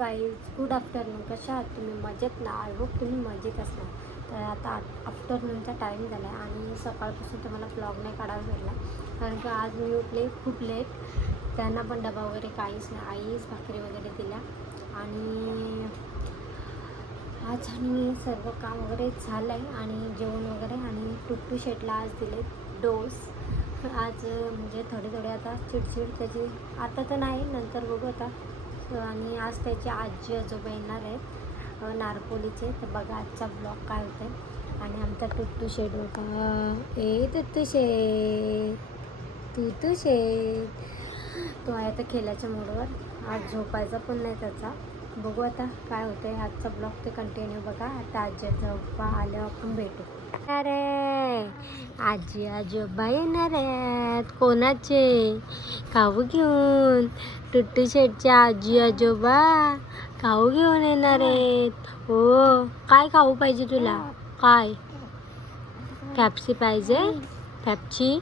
Guys, good afternoon. कशा आहात तुम्ही? मजेत ना? आय होप तुम्ही मजेत असणार. तर आता आफ्टरनूनचा टाईम झाला आहे आणि सकाळपासून तुम्हाला ब्लॉग नाही काढायला भेटला कारण की आज मी उठले खूप लेट. त्यांना पण डबा वगैरे काहीच नाही, आईच भाकरी वगैरे दिल्या आणि आज आणि सर्व काम वगैरे झालं आहे आणि जेवण वगैरे. आणि टुट्टू शेटला आज दिले डोस. आज म्हणजे थोडे आता चिडचिड त्याची आता तर नाही, नंतर बघू आता. आणि आज त्याची आजी आजोबा येणार आहेत नारपोलीचे. तर बघा आजचा ब्लॉग काय होतं आहे. आणि आमचा टुट्टू शेट होता. टुट्टू शेट तो आहे तर खेळाच्या मूडवर. आज झोपायचा पण नाही त्याचा. बघू आता काय होतं आहे. आजचा ब्लॉग ते कंटिन्यू बघा. आता आजी आजोबा आल्यावर आपण भेटू. अरे आजी आजोबा येणार आहेत. कोणाचे? खाऊ घेऊन. टुट्टू शेटच्या आजी आजोबा खाऊ घेऊन येणार आहेत. हो, काय खाऊ पाहिजे तुला? काय? पॅप्सी पाहिजे? पॅप्ची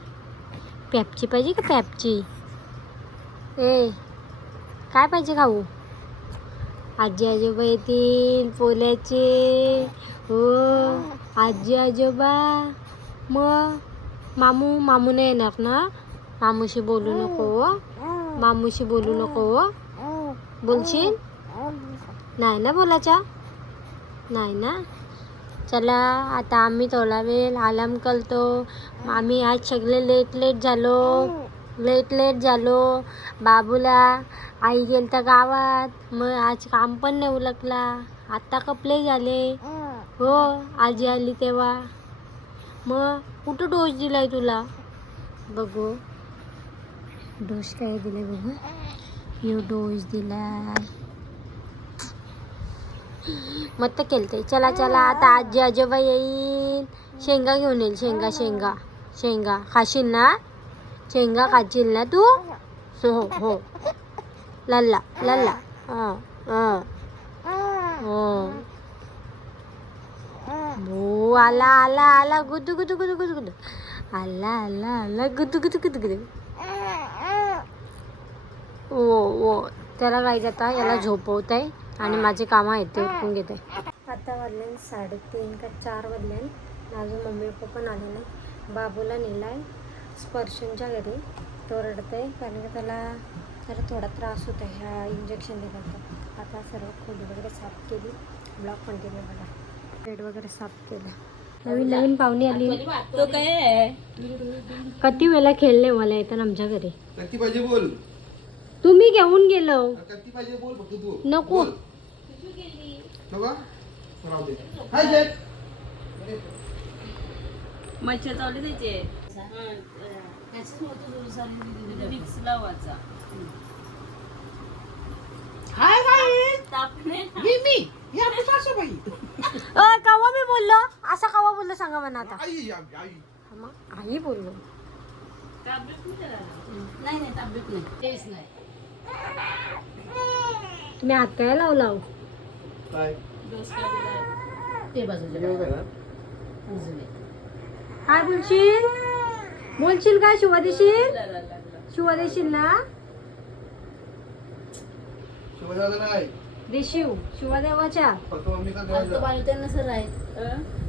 पाहिजे का पॅप्ची? काय पाहिजे खाऊ? आजी आजोबा येतील पोल्याचे. हो, आजी आजोबा. मग मामू नाही येणार ना? मामूशी बोलू नको. मामूशी बोलू नको. बोलशील? नाही ना बोलायचा? नाही ना. चला आता आम्ही थोडा वेळ आराम करतो. आम्ही आज सगळे लेट झालो. बाबूला आई गेलता गावात, मग आज काम पण नाही उरकला. आत्ता कपडे झाले. हो, आजी आली तेव्हा. मग कुठं डोस दिलाय तुला? बघू डोस काय दिलाय बघू. यो डोस दिलाय. मग तर केलते. चला आता आजी आजोबा येईल. शेंगा घेऊन येईल. शेंगा खाशील ना? शेंगा खाशील ना तू? हो. लल्ला हो. आला गुदू आला गुदू. हो. त्याला काय जाता, याला झोपवत आहे आणि माझे कामं आहेत ते उठून घेते. आता वाजले 3:30 का 4 वाजले. अजून मम्मी पप्पा पण आले नाही. बाबूला नेलाय स्पर्शनच्या घरी. तो रडत आहे कारण की त्याला जरा थोडा त्रास होत आहे ह्या इंजेक्शन दिल्यानंतर. आता सर्व खोली वगैरे साफ केली. ब्लॉक कंटिन्यू बघा. बेड वगैरे साफ केलं. नवीन पाहुणी आली. तो काय आहे? किती वेळा खेळले मला येतात आमच्या घरी. कत्ती पाहिजे बोल. तुम्ही घेऊन गेलो. कत्ती पाहिजे बोल फक्त तू. नको. बघा. राहू दे. हाय शेट. मच्छर चावले त्याचे. विक्स लावायचा. हाय काय तापणे मी या आपली सासूबाई. कवा मी बोललो असं कवा बोललो सांगा म्हणा आता. आई मग आई बोललो. ताब्यात नाही ताब्यात नाही. तेच नाही. तुम्ही हात काय लावला? काय डोस काय दिलाय? ते बाजूला जेवण आहे ना? उजवे. काय बोलशील काय? शिवा देशील ना? शिवाजाला नाही. देशीव शिवा देवाच्या. फक्त मम्मी का तो देवायचं. बालुतांना सर आहे.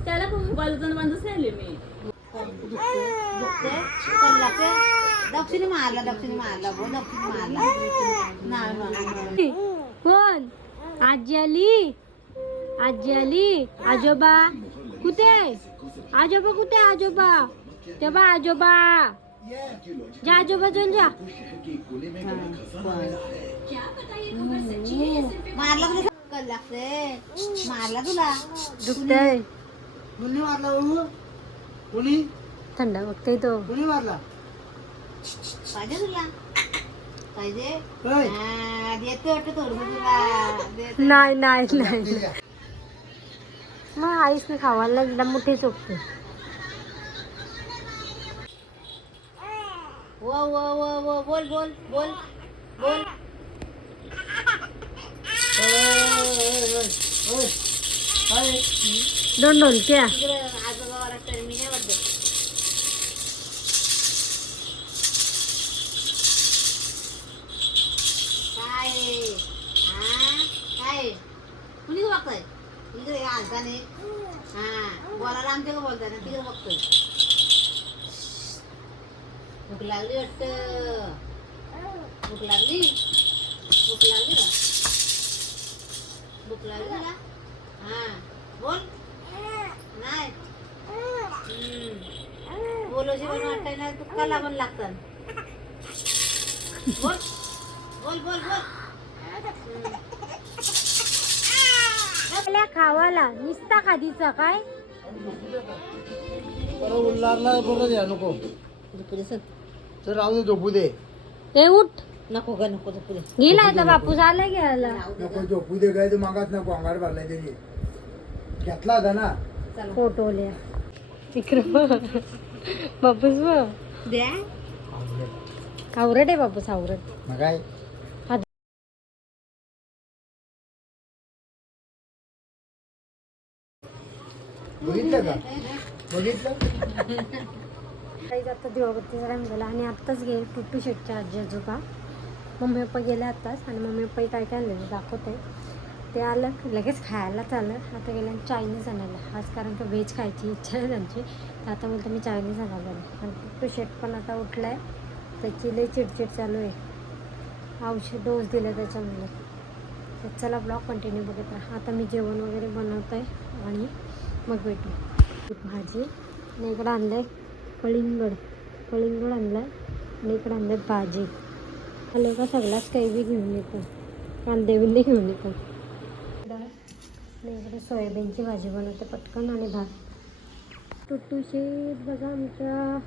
त्याला बालुतांना बांधच राहिले मी. दक्षिणी मारला नाही. कोण? आजी आली. आजोबा कुठे? आजोबा तेव्हा आजोबा. जा आजोबा चल जा. मारला तुला दुखतंय. कुणी मारला? कुणी थंड बघते तो. कुणी मारला? पाहिजे तुला पाहिजे देतो तुला. नाही. मग आईसने खावायला दिला मोठी चोपते. वो बोल. दोन ढोलक्या. आजोबावर मी नाही बद्दल. काय हसाने हा बोलायला आमच्या का बोलताय ना तिकडे बघतोय. भूक लागली वाटतं. भूक लागली भूक लागली का भूक लागली का हा बोल नाही बोलोशी पण वाटतंय ना तू काला पण लागतं. बोल बोल बोल बोल आपल्या खावाला निस्ता खादीचा काय उल्हारला बरोबर द्या नको तर राहू दे झोपू दे. ते उठ नको ग नको नको दे. गेला आता बापूस आला घ्यायला. नको झोपू दे काय तू मागात नको अंगार भरलाय त्याने घेतला होता ना. फोटोल्या इकडं बापूस द्या आवरट आहे बापूस आवरट. मग काय बघितलं का बघितलं काही आता दिवाबत्तीचा टाइम झाला आणि आत्ताच गेले टुट्टू शेटच्या आजी आजोबा. मम्मी पप्पा गेले आत्ताच आणि मम्मी पप्पा काय काय आणलेलं दाखवते. ते आलं लगेच खायलाच आलं. आता गेलं चायनीज आणायला आज कारण का व्हेज खायची इच्छा आहे त्यांची. तर आता बोलतं मी चायनीज आणायला आणि टुट्टू शेट पण आता उठला आहे. त्याची लई चिडचिड चालू आहे. औषध डोस दिलं त्याच्यामुळे. तर चला ब्लॉग कंटिन्यू बघत राहा. आता मी जेवण वगैरे बनवत आहे आणि मग भेटू. भाजी आणि इकडं आणलं आहे कलिंगड आणलं आहे आणि इकडं आणलं आहे भाजी. आलं का सगळाच काही बी घेऊन येतो. कांदे बिंदे घेऊन येतो. आणि इकडे सोयाबीनची भाजी बनवते पटकन आणि भात. टुट्टू शेट बघा आमच्या